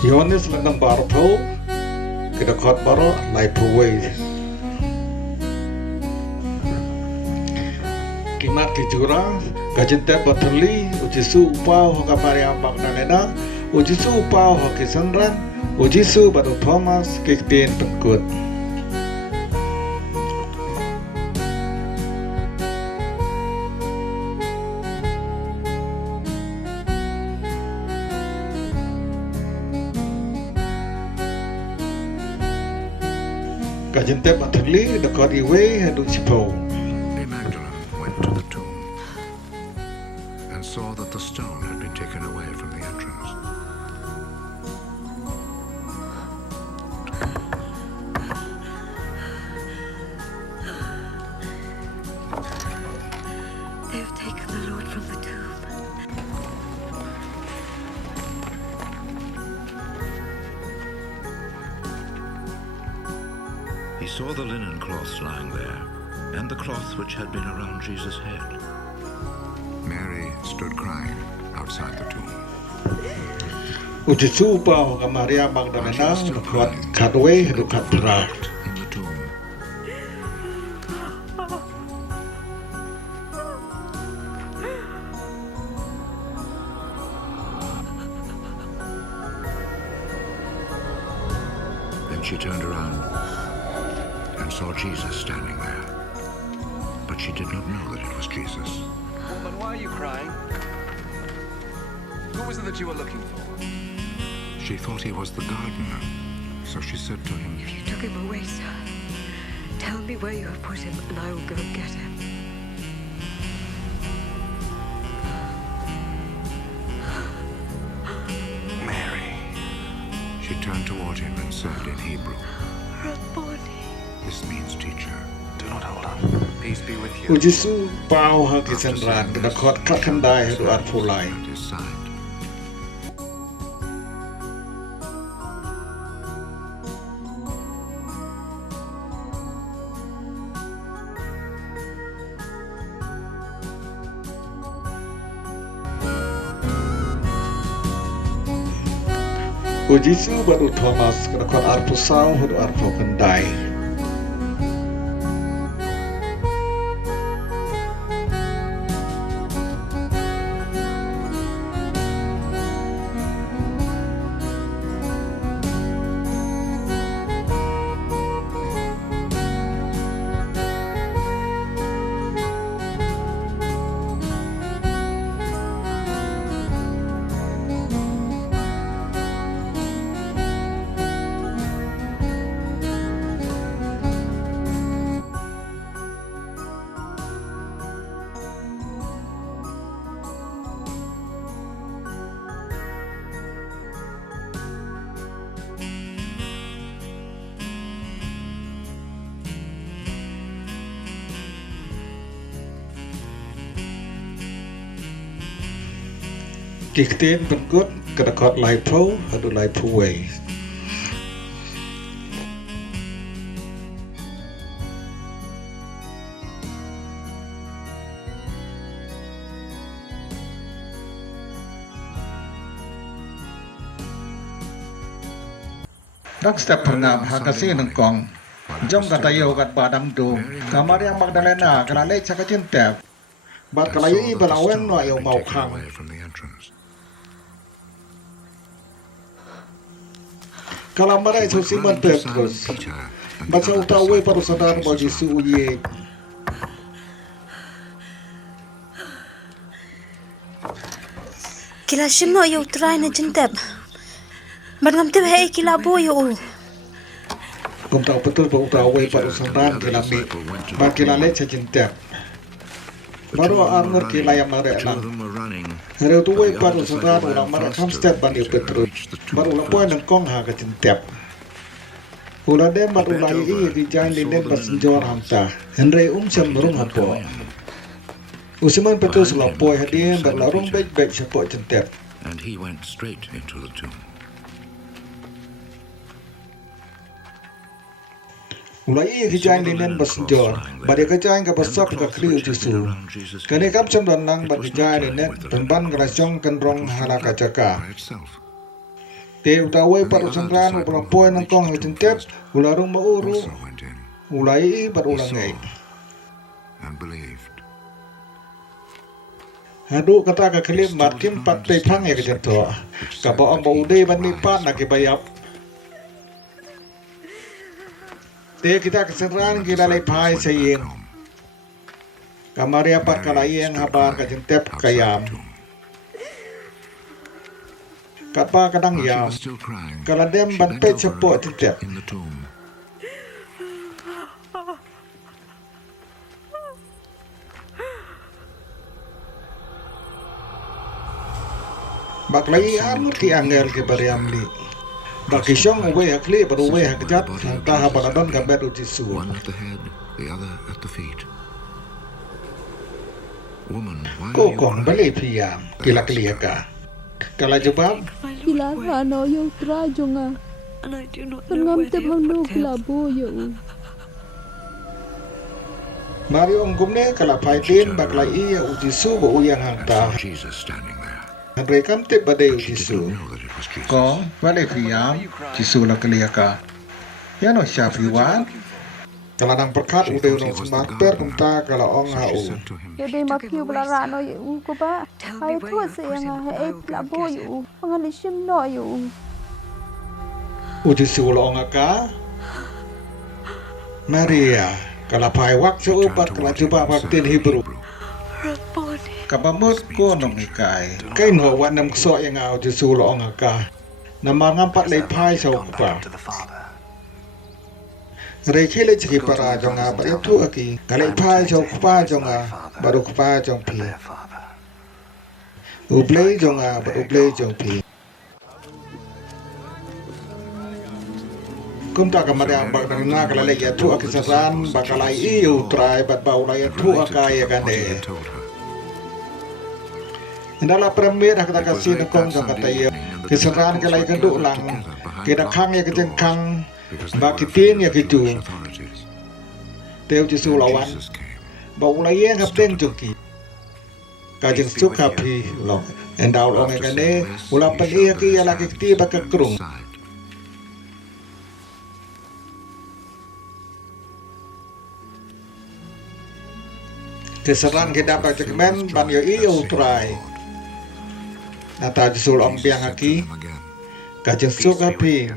Ioannis landang barpo kita khot baro lai puwei kimat ki jura jyntep bathylli Jisu upau ho Maria Magdalena Jisu upau ho synran Jisu batu Thomas ktien pynkut jyntep bathylli dekat iwe hadu cipo. Magdalena went to the tomb and saw that the stone had been taken away from the entrance. They have taken the Lord from the tomb. He saw the linen cloths lying there, and the cloth which had been around Jesus' head. Mary stood crying outside the tomb. Jisu upau ho Maria Magdalena dekat katwe hadu katra. In the tomb, then she turned around and saw Jesus standing there. But she did not know that it was Jesus. Woman, why are you crying? Who was it that you were looking for? She thought he was the gardener, so she said to him, If you took him away, sir, tell me where you have put him, and I will go and get him. Mary. She turned toward him and said in Hebrew, Rabboni. this means teacher. Do not hold on. Peace be with you. Jisu upau ho synran dekat kandai hadu arpulai. At his side. Jisu batu Thomas dekat arpusau hadu arpo kandai. Ktien pynkut dekat lai pro hadu lai puwei. Dak step pengam Khasi nengkong. Jom kata yo kat badang tu. Maria Magdalena kala lek caka jyntep. Bat kala yi balawen no yo mau khang. Away from the entrance. Kalau marai She went susiman running to Simon pepkus. Peter and the Baca other utawe disciples paru sadar and ba said, Jisu ye. Kila shimno yo try na jyntep. Barngam tu hai kila bo yo. Kum tahu betul ba utawe paru sadar kila mi. Ba kila lek caka jyntep. Baru armor kila yang mare two lang. of them were running. Hari tu The wei other paru disciple sadar ran orang mare kam faster step bani to petru. reach the tomb Baru lapoi first. nengkong ha ka jyntep. Ulade baru lai di jain linen basenjor hamta. Henry cenderung hapo. Usiman betul selapoi hadir berlarung baik-baik sepok jyntep. And he went straight into the tomb. Ulai hijain linen basenjor. Bade kajain ka basak ka kriu Jisu. Kani kam cem dan nang bat hijain linen pemban kerajong kendrong hala kacaka. By itself. Te utawai pat usangran upelapoy ng kong jyntep ularong mauru Also went in ulai pat ulangai. and believed. Hadu kata ka kelip mat kim pat te phang ya kejanto. Ka ba ang baude ban ni pat na ke bayap. Te kita kesenran kita lai phai sayeng. Kamaria pat kalayeng habar ka jyntep kayam. Kapa kadang While she yam. was still crying, Kaladem she ban bent pe over cepo and jyntep. in the tomb. Baklai armut ki angel ke bariamli. Baki syong uwe hakli baru uwe hakjat hangta habaladon gambar Jisu. One at the head, the other at the feet. Woman, why are Ko you kong crying? balik piyam kila keliyaka. Kala jawab, My Lord, Kila where- Khana yo tra jonga. and I do not know Pengam where tep they have hang no put kila him. bo yo. mari ong gumne kala paitin baklai iya Jisu bo uyang And saw hangta. Jesus standing there. Rekam tip badai She did Jisu. not know that it was Jesus. Ko balik piyam Jisu la keliyaka. Yano siya piwan. Kala nang perkat She ude thought he unong was the semak gardener. per kumta kala ong So she hau. said to him, Yo dei makiu belara no yo ko ba. Tell me Ai where tu you se have put yang him, ha and I e will la go bo and get him. yo. Pangali sim no yo. Jisu la ong aka. Maria kala pai wak She so turned upat kala toward him cuba and said baktin in Hebrew. Rabboni. Kabamut ko nong ikai. Kay no wan nam so yang au Jisu la ong aka. Namar ngampat lay pai so Gone back kupa. up to the Father. Rekile chiki para jonga bari tu aki. Kalay pai so kupa jonga baru kupa jong pi. Their Father. Ublay jonga baru ublay jong pi. Kumta kamariang Magdalena kalay ya tu aki saran bakalay iu try bat baulay and tu related akai to her what he gande. had told her. Indala premier nak It was kasih late nakong that jong Sunday katayo. evening, and the Kisaran disciples kalay were kanduk gathered lang. together behind Kita kang ya locked kejengkang. because they were Baki afraid tin of ya the kitu. Jewish authorities. Teo Jisu Then lawan. Jesus came. Baulay yang hapdeng jongki. Kajeng suka pi long. Endau long After gane. saying this, Ula he pen showed iya them ki his ya laki hands kti baka and his kerung. side. Keseran kita baca kemen ban yo iya utrai. Nata Jisu long biang aki. Kajeng suka pi.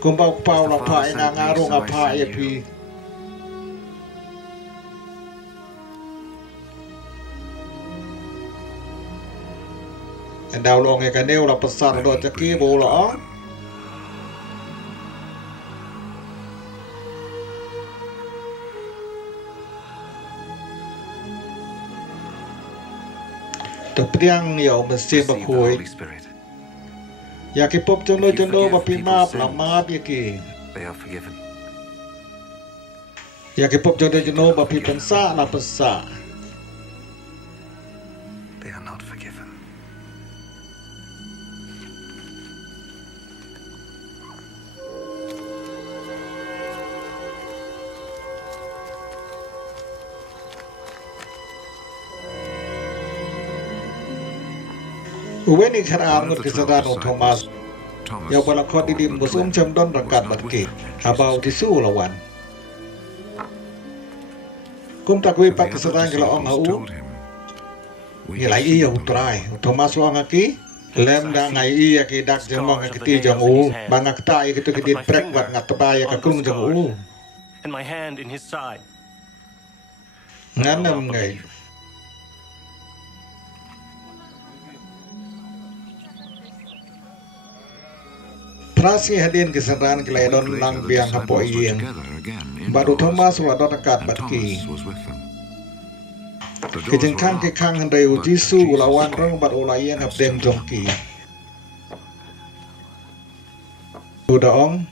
Kumbau pau la pa ina ngarung apa ya pi. Endau long ya kane ula pesan do ceki bola on. Tepriang yo mesin Receive the bakui. Holy Spirit. Ya ki pop jono bapi maaf la maaf ya ki. They are forgiven. Ya ki pop jono bapi pensa la pensa. They are not forgiven. Uwe ni kara angut keseran o Thomas. Thomas, Ya bala kod di musum jam don rakat batki. Habau Jisu lawan. Kum takwi pat keseran kala ong hau. Ngilai iya utrai. Thomas wang aki. Lem da ngai iya ki dak jamong ki jong u. Bangak tai kitu ki prek bat ngat tabaya ka kung jong u. and my hand in his side. Nganam ngai. Prasi hadin keseran kala don lang biang hapo iyeng. Baru Thomas wa don rakat batki. Kejengkang ke kang handai Jisu ulawan rong bat ulayan hapdem jongki. Udah ong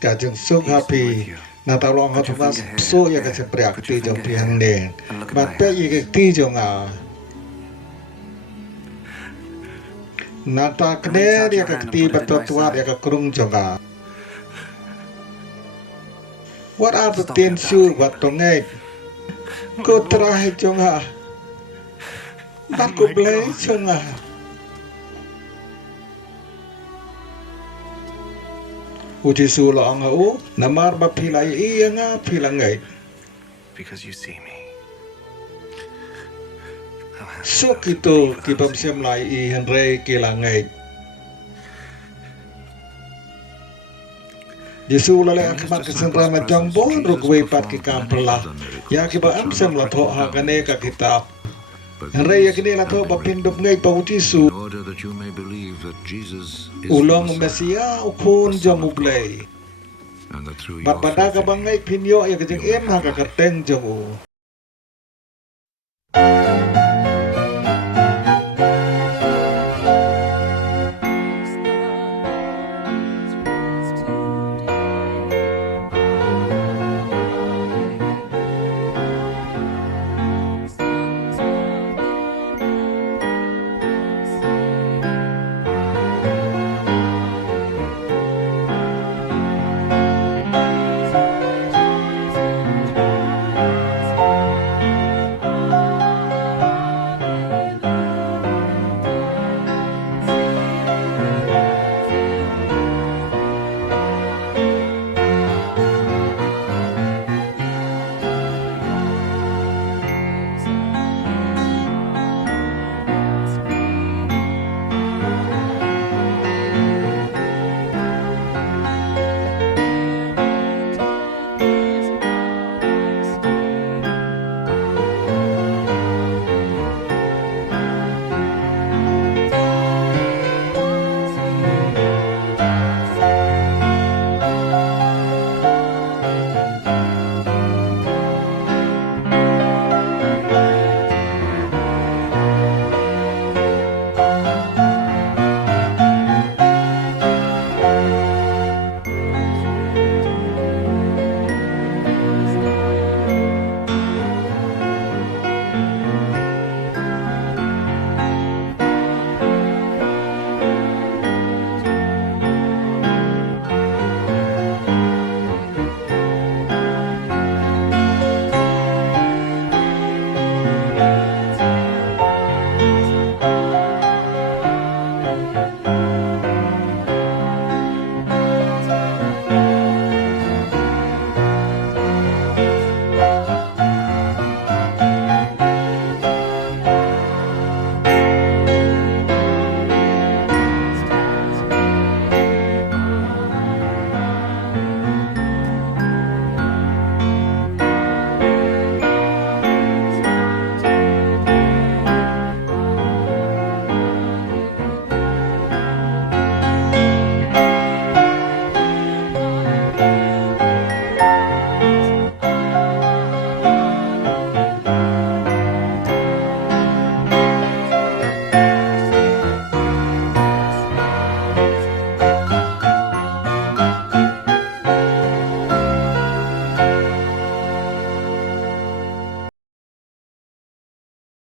kajeng suk hapi na tawlong ha Thomas so ya ka sepriak ti jong ti hang den. Bat pe ye ti jong a. Na ta kne ya ka ti bat tuat ya ka krung jong a. What are the ten shoe wat tongai? Ko terahe jong a. Bat ko blai jong a. Jisu lo ang au namar ba pilai nga pilangai. Because you see me. So kito kipam siam lai henry kilangai. Jisu lo le akmat kesenra na jang bon rugway pat ki kamperlah. Ya kiba am siam la tho ha kane ka kitab. Henry ya kini la tho ba pindop ngai pa Jisu. In order that you may believe that Jesus is the Ulong Messiah, Mesia ukon jang ublay. and that through your Bat pada faith ka in bangai him, pinyo ya kajeng em ha ka kateng jang u.